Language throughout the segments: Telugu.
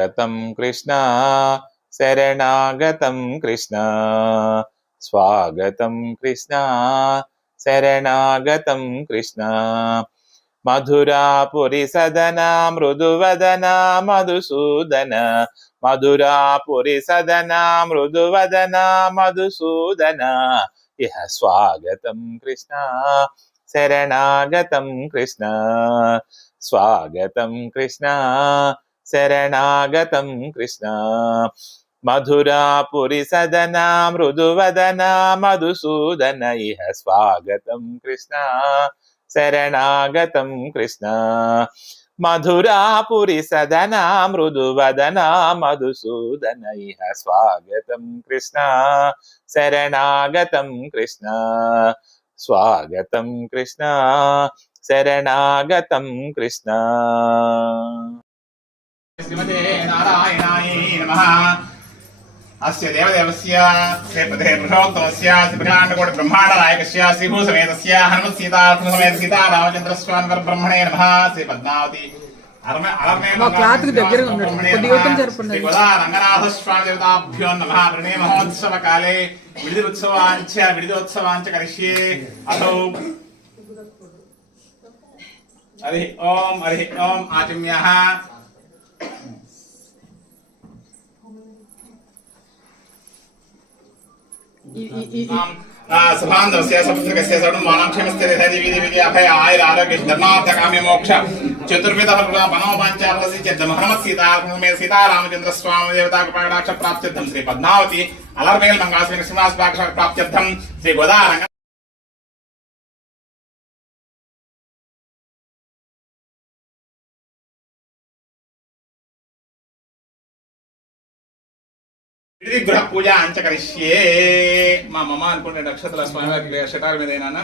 స్వాగతం కృష్ణ శరణాగతం కృష్ణ స్వాగతం కృష్ణ శరణాగతం కృష్ణ మధురాపురి సదన మృదువదన మధుసూదన మధురాపురి సదన మృదువదన మధుసూదన ఇహ స్వాగతం కృష్ణ శరణాగతం కృష్ణ స్వాగతం కృష్ణ శరణాగతం కృష్ణ మధురాపురి సదన మృదువదన మధుసూదన ఇహ స్వాగతం కృష్ణ శరణాగతం కృష్ణ మధురాపురి సదన మృదువదన మధుసూదన ఇహ స్వాగతం కృష్ణ శరణాగతం కృష్ణ స్వాగతం కృష్ణ శరణాగతం కృష్ణ శ్రీమతే నారాయణాయ నమః అస్య దేవదేవస్య శ్రీపతే పురుషోత్తమస్య శ్రీభిలాండకోటి బ్రహ్మాండ నాయకస్య శ్రీభూ సమేతస్య హనుమత్ సీతార్పణ సమేత సీతారామచంద్ర స్వామి వర బ్రహ్మణే నమః శ్రీ పద్మావతి నమః. ప్రణే మహోత్సవ కాలే కరిష్యే। హరి ఓం హరి ఓం ఆచమ్యః। ఈ- ఈ- ఈ- సభాంధవస్య సపుత్రకస్య సర్వమానం క్షమస్య దేవి దేవి అభయ ఆయుర ఆరోగ్య ధర్మార్థ కామ్య మోక్ష చతుర్విధ మనోపాంచాలసి చిద్దమహ్రమత్ సీతార్పణమే సీతారామచంద్ర స్వామి దేవతా కృపాకటాక్ష ప్రాప్త్యర్థం శ్రీ పద్మావతి అలర్మేల్ మంగాశ్రీ శ్రీనివాస పాక్ష ప్రాప్త్యర్థం శ్రీ గోదారంగ గృహ పూజ అంచకరిష్యే మా మమ్మ అనుకుంటే నక్షత్ర స్వామివారి శటాల మీద ఏనా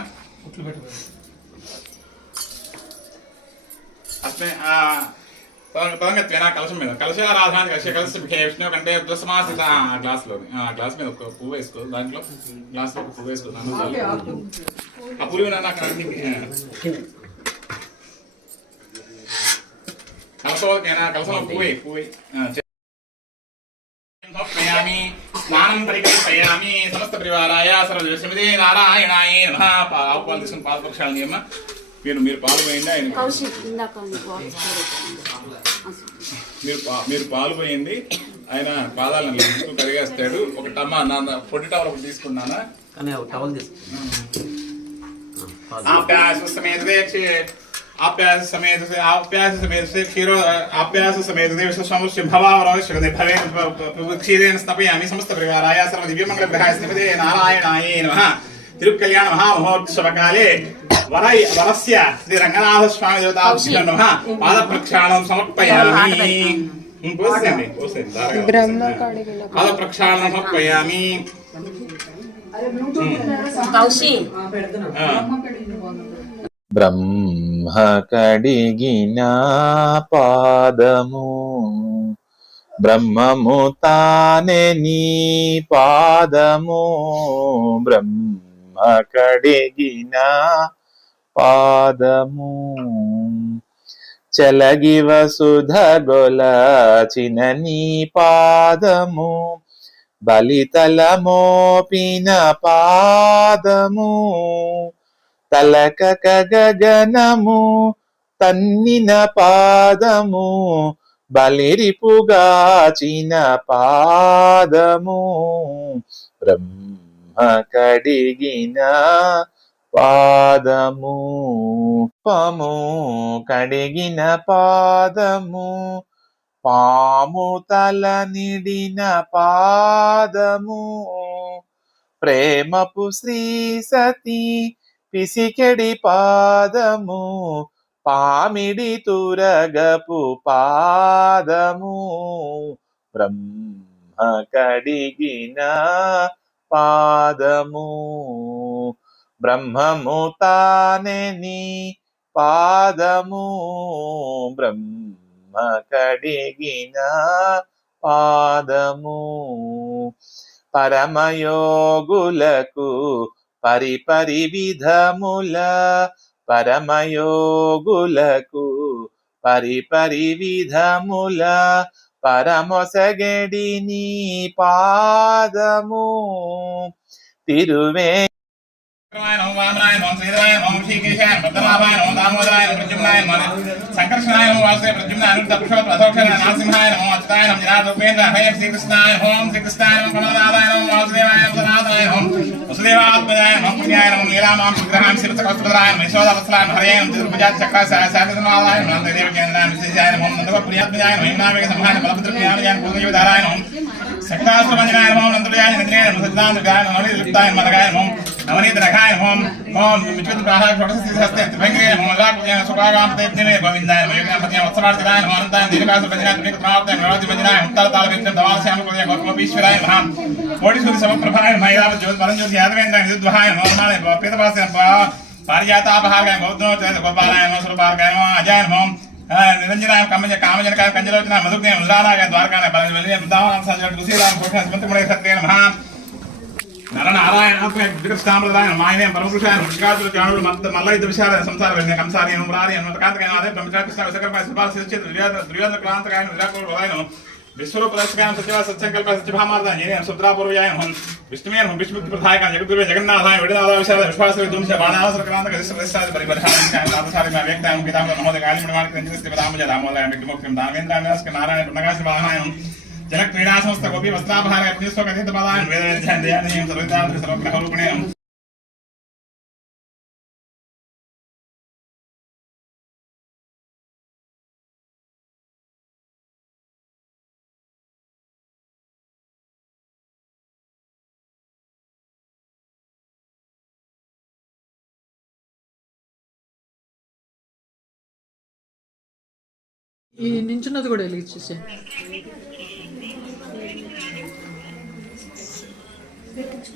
అస్మే తొంగత్వేనా కలశం మీద. కలశారాధానికి కలశ. కలశ విష్ణు కంటే దుస్మాసిత ఆ గ్లాస్లో గ్లాస్ మీద ఒక పువ్వు వేసుకో దాంట్లో గ్లాస్లో ఒక పువ్వు వేసుకున్నాను ఆ పువ్వు నాకు కలశోకేనా కలశంలో పువ్వు పువ్వు సమర్పయామి స్నానం పరికల్పయామి సమస్త పరివారాయ సర్వ శ్రీమతి నారాయణాయ నమః. పాపాలు తీసుకుని పాదపక్షాలు నియమ మీరు మీరు పాలు పోయింది? ఆయన మీరు పా- మీరు పాలు పోయింది. ఆయన పాదాలను తీసుకు కడిగేస్తాడు. ఒక టమ్మా నా పొట్టి టవర్ ఒకటి తీసుకున్నానా? కానీ ఒక టవల్ తీసుకు ఆప్యాస సమేత ఆప్యాస సమేత ఆప్యాస సమేత క్షీరో ఆప్యాస సమేత విశ్వస్వామస్య భవావరవశ్యకతే భవే క్షీరేణ స్థపయామి సమస్త పరివారాయ సర్వ దివ్యమంగళ గ్రహాయ శ్రీమతే నారాయణాయ నమః. తిరుకల్యాణ మహామహోత్సవకాలే. వరై వరస్య శ్రీ రంగనాథ స్వామి దేవతాభ్యో నమః. పాద బ్రహ్మ కడిగిన పాదము. బ్రహ్మము తానే నీ పాదము. బ్రహ్మ కడిగిన పాదము. చలగి వసుధ గొలచిన నీ పాదము. బలితల మోపిన పాదము. తలక గగనము తన్నిన పాదము బలిరిపుగాచిన పాదము. బ్రహ్మ కడిగిన పాదము పము కడిగిన పాదము పాము తల నిడిన పాదము. ప్రేమపు శ్రీ సతీ పిసికెడి పాదము పామిడి తురగపు పాదము. బ్రహ్మ కడిగిన పాదము బ్రహ్మము తానే నీ పాదము. బ్రహ్మ కడిగిన పాదము పరమయోగులకు పరిపరి విధముల పరమయోగులకు పరిపరి విధముల పరమొసగడి నీ పాదము. తిరువే నమో వామనాయ నమో శ్రీధరాయ నమో శ్రీకేశాయ సంకర్షణాయ వాసుదేవ ప్రద్యుమ్నాయ అనంత పురుషోత్తమ అధోక్షణ నమో అచ్యుతాయ నమో జనార్ద హయ శ్రీకృష్ణాయ ఓం శ్రీకృష్ణాయ నమో కమలనాథాయ నమో వాసుదేవాయ నమో సనాతనాయ నమో వసుదేవాత్మజాయ నమో పుణ్యాయ నమో నీలామాం విగ్రహాం శివచక్రస్పదరాయ నమో యశోదావత్సలాయ నమో హరే చతుర్భుజాత విశేషాయ సంహాయ బలభద్రజ్ఞానజాయ పూర్ణయోధారాయ నందినాయ నవనీతరకాయ నమో ఓం విచ్యుద్ప్రాహాయ షోడశస్తిహస్తే త్రిభంగే నమో లాకుజాయ సుభాగాంతేజ్ఞమే గోవిందాయ నమో యోగాపత్యాయ వత్సవార్తికాయ నమో అనంతాయ దీర్ఘాసుపంజనాయ త్రినేత ప్రాప్తాయ నరోతి మంజనాయ ఉత్తరతాళ విద్యం దవాస్యామకులయ గోపీశ్వరాయ నమః కోటిశుద్ధి సమప్రభాయ మహిళావ జ్యోతి పరంజ్యోతి యాదవేంద్రాయ నిరుద్వహాయ నమో నమాయ పీతపాస్య పారిజాతాపహాగాయ గౌతమోచ గోపాలాయ నమో సురపార్గాయ నమో అజాయ నమో నిరంజనాయ కమ్మజ కామజనకాయ కంజలోచన మధుగ్నే ముద్రానాయ ద్వారకాయ బల వెలియ బృందావన సంజల తులసీరామ కోట సుమంతముడే సత్య నమః నరనారాయణ విగ్రహామృతాయ మాయనే పరమపురుషాయ విష్కాతులు జానుడు మద్ద మల్ల యుద్ధ విశాల సంసార వెన్న కంసారి మురారి అనంతకాంతకాయ నాదే బ్రహ్మచాకృష్ణ విశకర్మ శివాల శిష్య దుర్యోధన దుర్యోధన క్రాంతకాయ విరాకుడు వదాయను విశ్వరూప దర్శకాయ సత్యవా సత్సంకల్ప సత్యభామార్థ జయ సుద్రాపూర్వయాయ హం విష్ణుమే హం విష్ణుముక్తి ప్రధాయక జగద్గురు జగన్నాథాయ విడనాథ విశాల విశ్వాస విధ్వంస బాణాసర క్రాంతక విశ్వప్రసాద పరిపరిహార నాథసారి మా వ్యక్తాయం పితామ నమోద కాళిముడి మాణిక రంజిస్తి పదామజ దామోదయ విగ్రహముఖ్యం దామేంద్ర వినాశక నారాయణ పుణ్యకాశ బాహాయం జన క్రీడా సంస్థ గోపి వస్త్రాపహార పుణ్యస్వ కథిత పదాయం వేద విద్యాన్ దయానీయం ఈ నించున్నది కూడా వెలిగించేసే వివాహ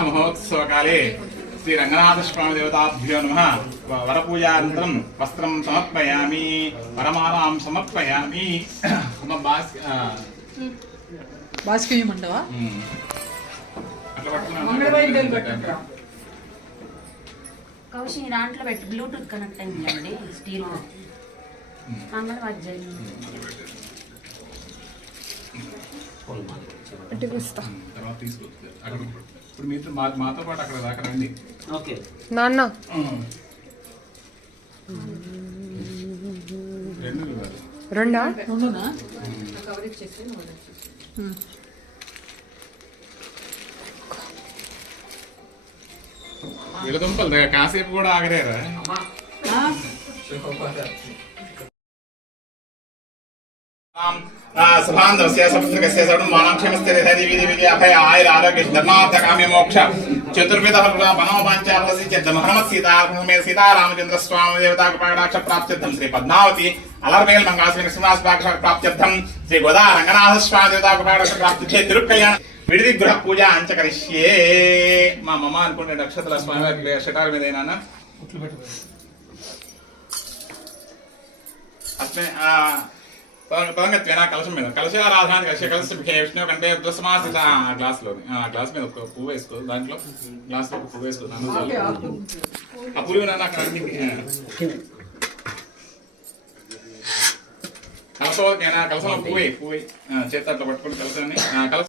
మహోత్సవ కాలే శ్రీ రంగనాథ స్వామి దేవతాభ్యో నమ. వరపూజానంతరం వస్త్రం సమర్పయామి. వరమాలాం సమర్పయామి. అమ్మ బాస్ ఆ, బాష్కీయమంటావా ఉమ్. అట్లా పట్టుకున్నా కౌశి దాంట్లో పెట్టి. బ్లూటూత్ కనెక్ట్ అయిందండి స్టీల్. మంగళవాద్యం తర్వాత తీసుకొస్తారు అక్కడ ఇప్పుడు మీతో పాటు అక్కడ దాకా రండి. ఓకే. నాన్న. రెండు ఇవ్వాలి. రెండా? ఉండునా విడదుంపలు దగ్గర కాసేపు కూడా ఆగలేరా సభాంధ్రస్య సభస్త్రికస్య సర్వమానాక్షమస్య దేవి దేవి అభయ ఆయుర ఆరోగ్య ధర్మార్థ కామ్య మోక్ష. చతుర్విధ మనోపాంచాలసిమహమసీతామే సీతారామచంద్ర స్వామి దేవతా కృపాకటాక్ష ప్రాప్త్యర్థం. శ్రీ పద్మావతి అలర్వేల్ మంగాశ్రీ నృసింహాస్ పాక్ష ప్రాప్త్యర్థం. శ్రీ గోదా రంగనాథ స్వామి దేవతా కృపాకటాక్ష ప్రాప్తి తిరుక్కయ్యాణ విడిది గృహ పూజ అంచ కరిష్యే. మా మమ్మ అనుకుంటే నక్షత్ర పదంగత్వేనా కలశం మీద. కలశారాధన కలశ కలశ విష్ణు కంటే దుస్మాసిత గ్లాస్లో గ్లాస్ మీద ఒక పువ్వు వేసుకో. దాంట్లో గ్లాస్లో ఒక పువ్వు వేసుకో. నన్ను చాలు. ఆ పువ్వు నాన్న అక్కడ అన్ని, ఆ. కలశం కలశంలో పువ్వు పువ్వు. చేత అట్లా పట్టుకుని కలశాన్ని. ఆ, కలశ